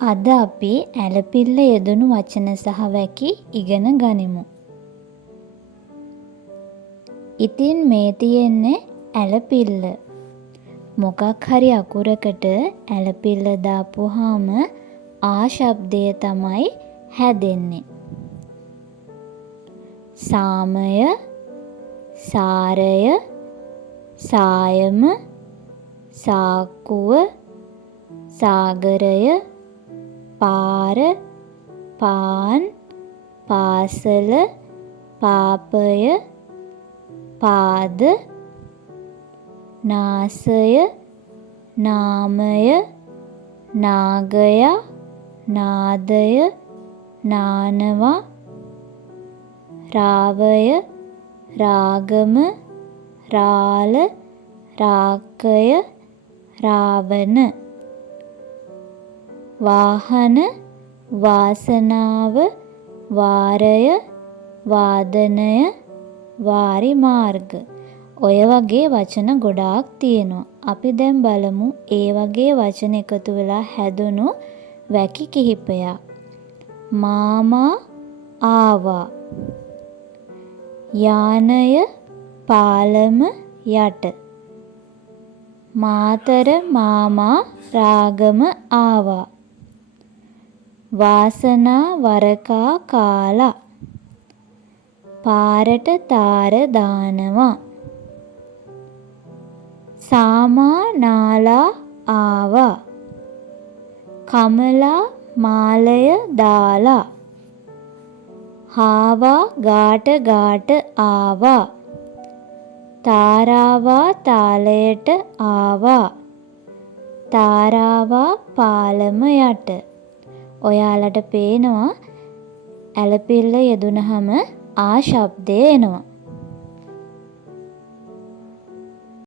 අද අපි ඇලපිල්ල යෙදුණු වචන සහ වැකි ඉගෙන ගනිමු. ඉතින් මේ තියෙන්නේ ඇලපිල්ල. මොකක් හරි අකුරකට ඇලපිල්ල දාපුවාම ආ ශබ්දය තමයි හැදෙන්නේ. සාමය, සාරය, සායම, සාක්කුව, සාගරය, පාර, පාන්, පාසල, පාපය, පාද, නාසය, නාමය, නාගයා, නාදය, නානවා, රාවය, රාගම, රාල, රාකය, රාවන. වාහන, වාසනාව, වාරය, වාදනය, වාරිමාර්ග. ඔය වගේ වචන ගොඩාක් තියෙනවා. අපි දැන් බලමු ඒ වගේ වචන එකතු වෙලා හැදුණු වැකි කිහිපයක්. මාමා ආවා. යානය පාලම යට. මාතර මාමා රාගම ආවා. වාසනා වරකා කාලා. පාරට තාර දානවා. සාමා නාලා ආවා. කමලා මාලය දාලා. හාවා ගාට ගාට ආවා. තාරාවා තාලයට ආවා. තාරාවා පාලම යට. ඔයාලට පේනවා ඇලපිල්ල යෙදුනහම ආ ශබ්දය එනවා.